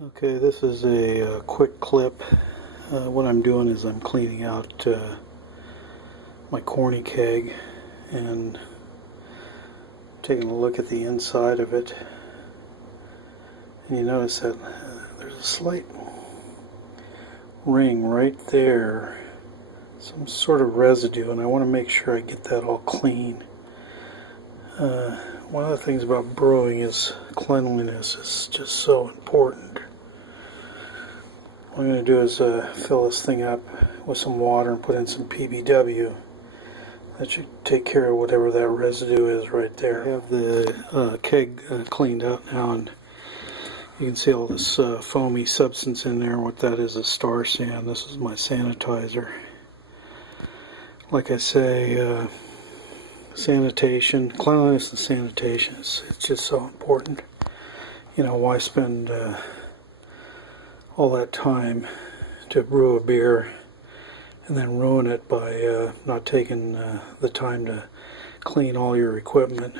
Okay, this is a quick clip. What I'm doing is I'm cleaning out my corny keg and taking a look at the inside of it. And you notice that there's a slight ring right there, some sort of residue, and I want to make sure I get that all clean. One of the things about brewing is cleanliness is just so important. What I'm going to do is fill this thing up with some water and put in some PBW. That should take care of whatever that residue is right there. I have the keg cleaned out now, and you can see all this foamy substance in there. What that is star sand. This is my sanitizer. Like I say, sanitation, cleanliness and sanitation it's just so important. You know, why spend all that time to brew a beer and then ruin it by not taking the time to clean all your equipment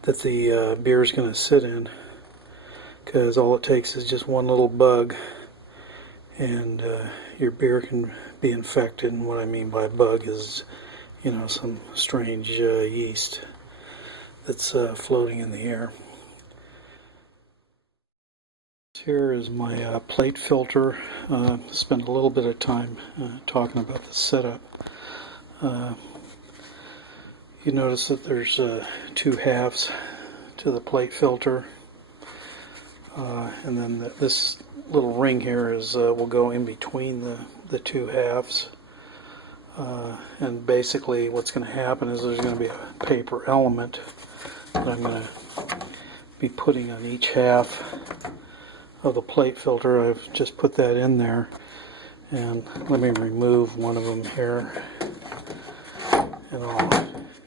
that the beer is going to sit in, because all it takes is just one little bug and your beer can be infected. And what I mean by bug is, you know, some strange yeast that's floating in the air. Here is my plate filter. Spent a little bit of time talking about the setup. You notice that there's two halves to the plate filter, and then this little ring here is will go in between the two halves. And basically what's going to happen is there's going to be a paper element that I'm going to be putting on each half of the plate filter. I've just put that in there, and let me remove one of them here and I'll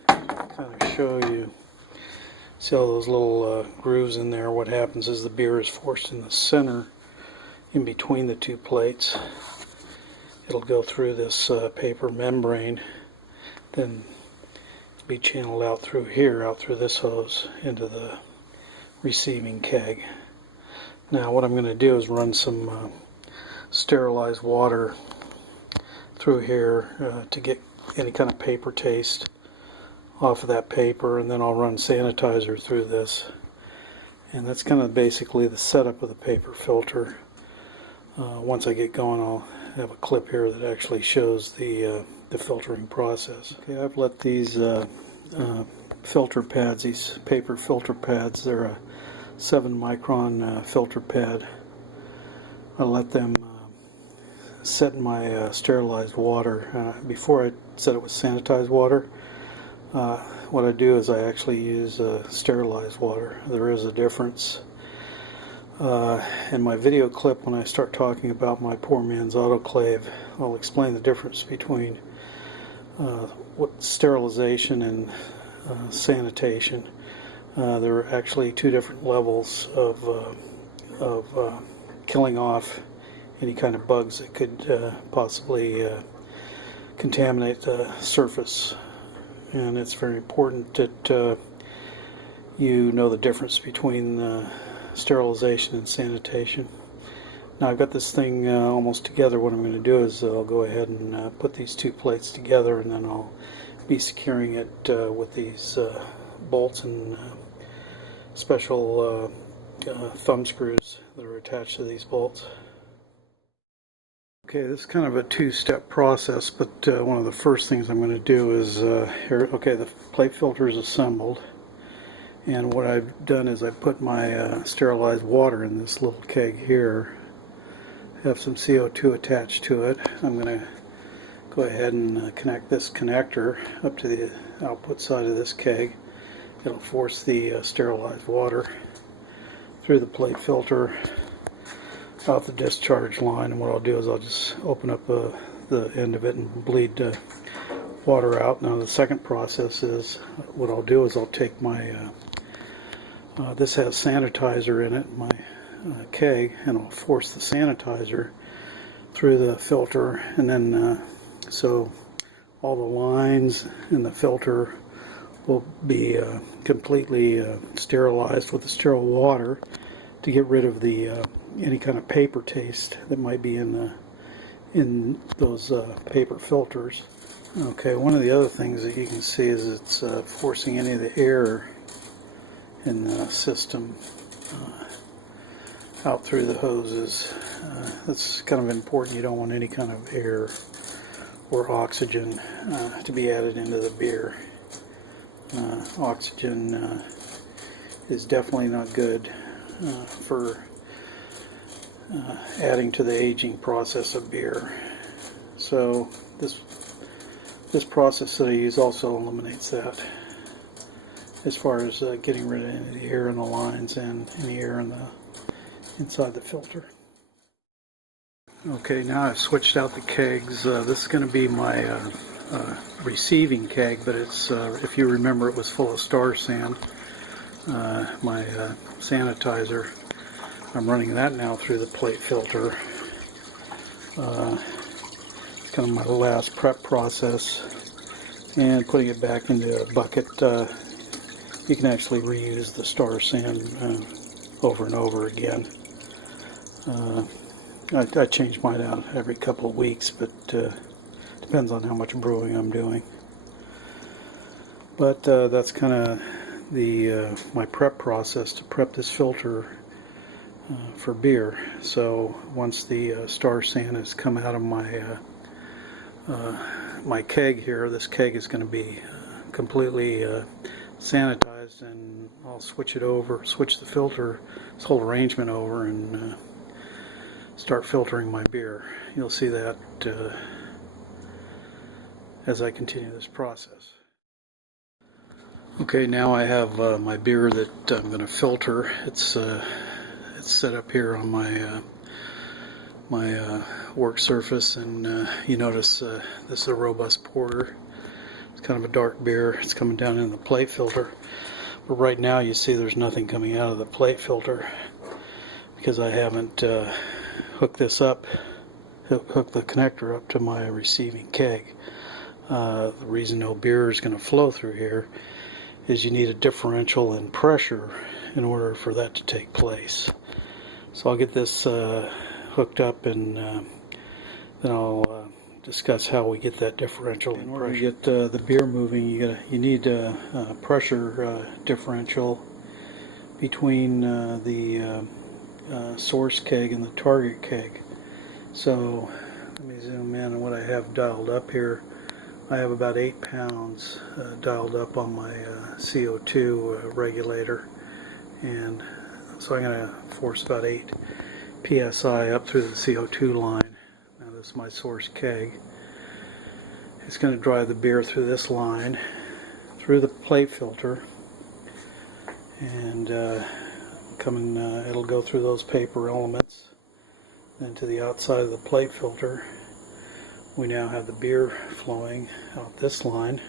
kind of show you. See all those little grooves in there? What happens is the beer is forced in the center in between the two plates. It'll go through this paper membrane, then be channeled out through here, out through this hose into the receiving keg. Now what I'm going to do is run some sterilized water through here to get any kind of paper taste off of that paper, and then I'll run sanitizer through this. And that's kind of basically the setup of the paper filter. Once I get going, I'll have a clip here that actually shows the filtering process. Okay, I've let these filter pads, these paper filter pads, they're a 7-micron filter pad. I let them set in my sterilized water. Before I set it with sanitized water, what I do is I actually use sterilized water. There is a difference. In my video clip, when I start talking about my poor man's autoclave, I'll explain the difference between what sterilization and sanitation. There are actually two different levels of killing off any kind of bugs that could possibly contaminate the surface. And it's very important that you know the difference between sterilization and sanitation. Now I've got this thing almost together. What I'm going to do is I'll go ahead and put these two plates together, and then I'll be securing it with these bolts and special thumb screws that are attached to these bolts. Okay, this is kind of a two-step process, but one of the first things I'm going to do is here. Okay, the plate filter is assembled, and what I've done is I put my sterilized water in this little keg here. I have some CO2 attached to it. I'm going to go ahead and connect this connector up to the output side of this keg. It'll force the sterilized water through the plate filter out the discharge line, and what I'll do is I'll just open up the end of it and bleed water out. Now the second process is, what I'll do is I'll take my this has sanitizer in it, my keg, and I'll force the sanitizer through the filter, and then so all the lines in the filter will be completely sterilized with the sterile water to get rid of the any kind of paper taste that might be in those paper filters. Okay, one of the other things that you can see is it's forcing any of the air in the system out through the hoses. That's kind of important. You don't want any kind of air or oxygen to be added into the beer. Oxygen is definitely not good for adding to the aging process of beer. So this process that I use also eliminates that, as far as getting rid of any of the air in the lines and any air in the inside the filter. Okay, now I've switched out the kegs. This is going to be my receiving keg, but it's if you remember, it was full of star sand. My sanitizer. I'm running that now through the plate filter. It's kind of my last prep process, and putting it back into a bucket. You can actually reuse the star sand over and over again. I change mine out every couple of weeks, but depends on how much brewing I'm doing. But that's kind of the my prep process to prep this filter for beer. So once the star sand has come out of my keg here, this keg is going to be completely sanitized, and I'll switch the filter, this whole arrangement over, and start filtering my beer. You'll see that as I continue this process. Okay, now I have my beer that I'm going to filter. It's set up here on my work surface, and you notice this is a robust porter. It's kind of a dark beer. It's coming down in the plate filter, but right now you see there's nothing coming out of the plate filter because I haven't hooked the connector up to my receiving keg. The reason no beer is going to flow through here is you need a differential in pressure in order for that to take place. So I'll get this hooked up, and then I'll discuss how we get that differential in order to get the beer moving. You need a pressure differential between the source keg and the target keg. So let me zoom in on what I have dialed up here. I have about 8 pounds dialed up on my CO2 regulator, and so I'm going to force about 8 psi up through the CO2 line. Now this is my source keg. It's going to drive the beer through this line, through the plate filter, and it'll go through those paper elements, then to the outside of the plate filter. We now have the beer flowing out this line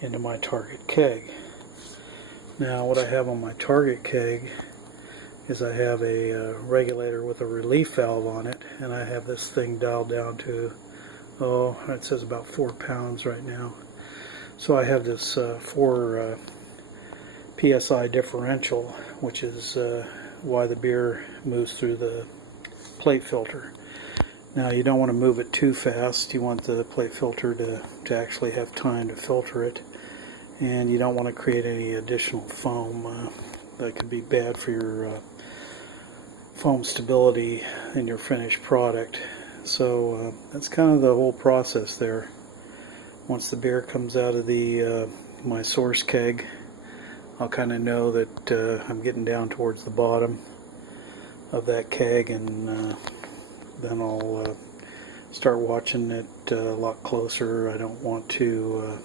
into my target keg. Now what I have on my target keg is I have a regulator with a relief valve on it, and I have this thing dialed down to, it says about 4 pounds right now. So I have this 4 psi differential, which is why the beer moves through the plate filter. Now you don't want to move it too fast. You want the plate filter to actually have time to filter it, and you don't want to create any additional foam. That could be bad for your foam stability in your finished product. So that's kind of the whole process there. Once the beer comes out of the my source keg, I'll kind of know that I'm getting down towards the bottom of that keg, and then I'll start watching it a lot closer. I don't want to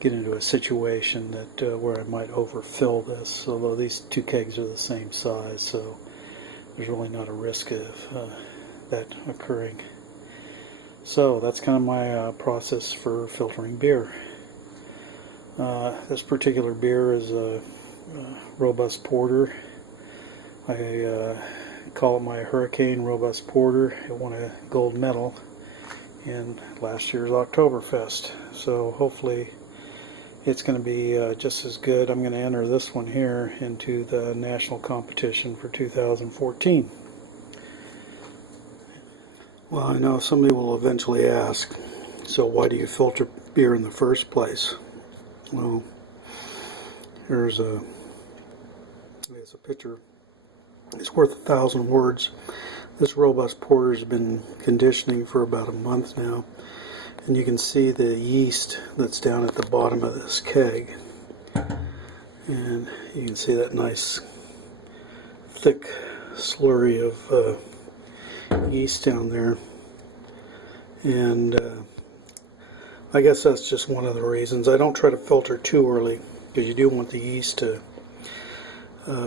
get into a situation that where I might overfill this, although these two kegs are the same size, so there's really not a risk of that occurring. So that's kind of my process for filtering beer. This particular beer is a robust porter. I call it my Hurricane Robust Porter. It won a gold medal in last year's Oktoberfest. So hopefully it's going to be just as good. I'm going to enter this one here into the national competition for 2014. Well, I know somebody will eventually ask, so why do you filter beer in the first place? Well, here's a picture. It's worth 1,000 words. This robust porter has been conditioning for about a month now, and you can see the yeast that's down at the bottom of this keg, and you can see that nice thick slurry of yeast down there. And I guess that's just one of the reasons. I don't try to filter too early, because you do want the yeast to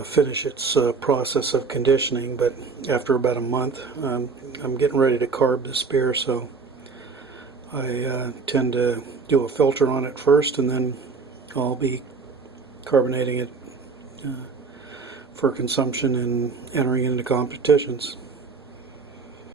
finish its process of conditioning. But after about a month, I'm getting ready to carb this beer, so I tend to do a filter on it first, and then I'll be carbonating it for consumption and entering into competitions.